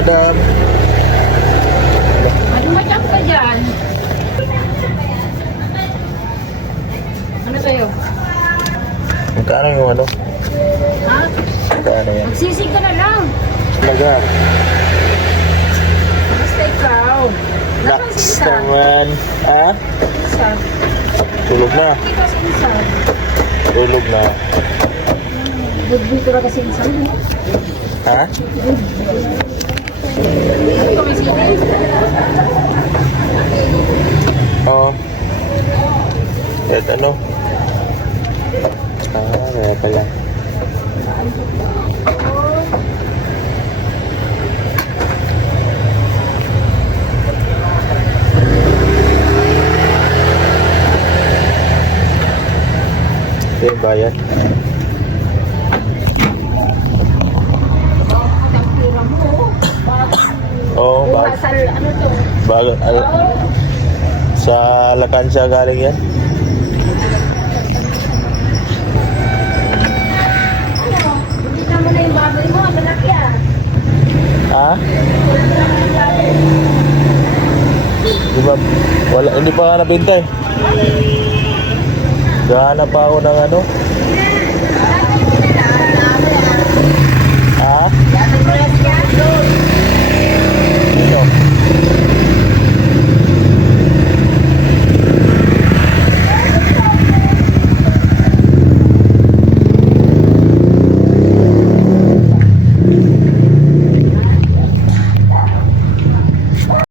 madam. Madumajak ka dyan. Ano sa'yo? Magkano yung ano? Ha? Magkano yan? Magsisig ka na lang. Talaga. Basta ikaw. Naks naman. Ha? Isa. Tulog na. Ikaw sa isa. Tulog na. Good ko ba kasi isa? Ha? Ikaw may sige. Oo. Kahit ano? Kaya pala. Ito yung bayan. Oo, Ano to? sa Lakansya galing yan. Hindi naman na yung baboy mo. Malaki ah. Ha? Di ba? Wala, hindi pa nga nabinta eh. Gahanap pa ako ng ano. Ha?